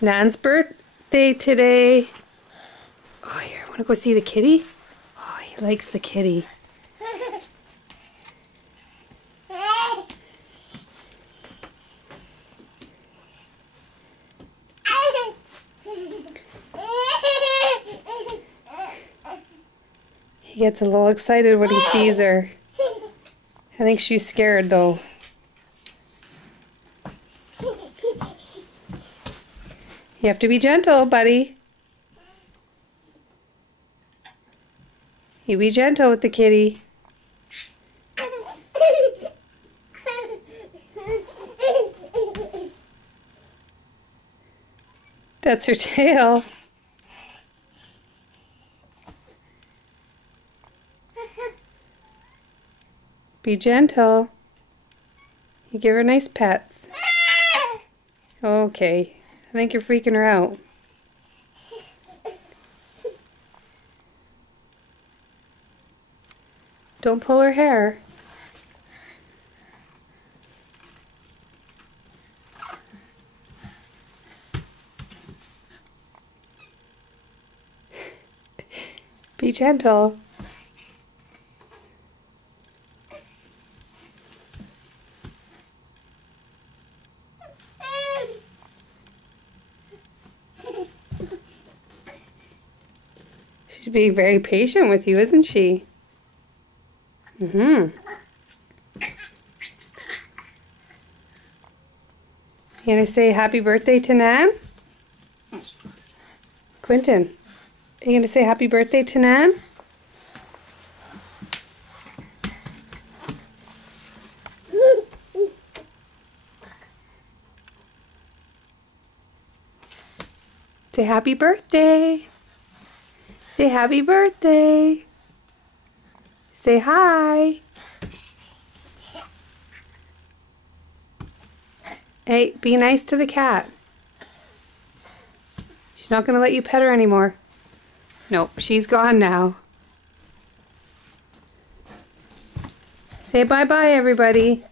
It's Nan's birthday today. Oh, here, want to go see the kitty? Oh, he likes the kitty. He gets a little excited when he sees her. I think she's scared though. You have to be gentle, buddy. You be gentle with the kitty. That's her tail. Be gentle. You give her nice pets. Okay. I think you're freaking her out. Don't pull her hair. Be gentle. She's being very patient with you, isn't she? You gonna say happy birthday to Nan? Quentin, are you gonna say happy birthday to Nan? Say happy birthday. Say happy birthday. Say hi. Hey, be nice to the cat. She's not going to let you pet her anymore. Nope, she's gone now. Say bye-bye, everybody.